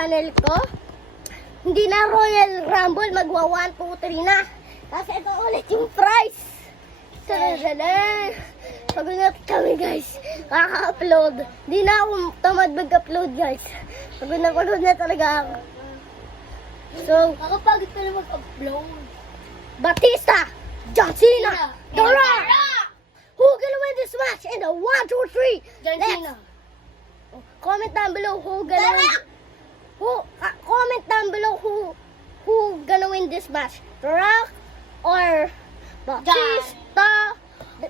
channel ko. Hindi na Royal Rumble, magwa 1, 2, 3 na. Kasi ito ulit yung prize. Tadadada. Pagod na kami guys, kaka-upload. Hindi na ako tamad mag-upload guys. Pagod na talaga ako. So, Nakapagod ka na mag-upload. Batista, John Cena, The Rock. Who gonna win this match in the 1, 2, 3? John Cena. Comment down below who gonna win. Comment down below who gonna win this match. The Rock or Batista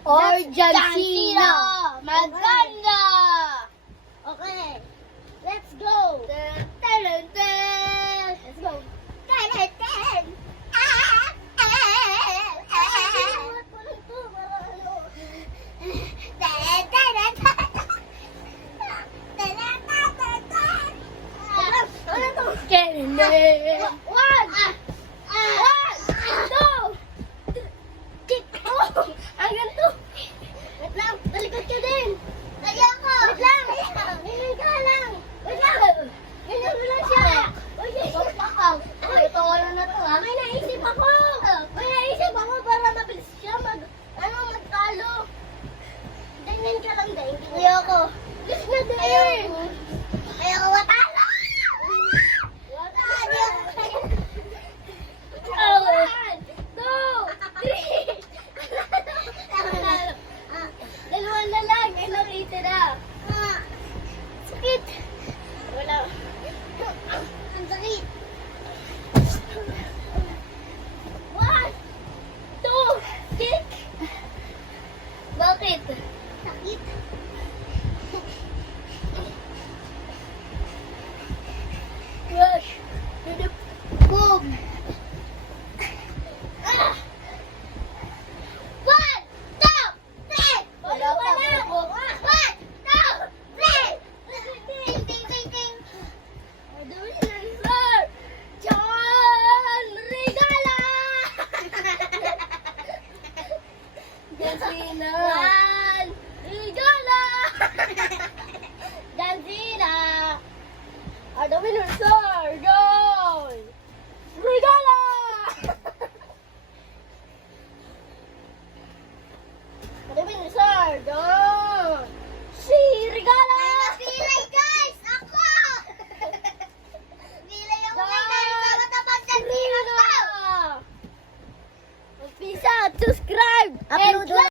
Or That's John Cena. Maganda. Okay, let's go. Let's go. One, two, kick. Oh, ang ganito. Wait lang, talikod ka din. Wait lang. Ganyan ka lang. Wait lang. Ganyan mo lang siya. Ito wala na to ha. May naisip ako para mabilis siya magtalo. Ganyan ka lang din. Ayoko. Yes na din. Ayoko matalo. One, two, three. Dalawa na lang. Ay, nakita na. Sakit. Wala. Ang sakit. One, two, kick. Bakit? Sakit. Rush. To the boom. Ah! One, two, three. Wala ka na. po. One, two, three. Ting, ting, ting, ting. The winner, sir, John Regala. John Cena. John Regala. John Cena. Are the winners, sir, John Regala. The winners, sir, John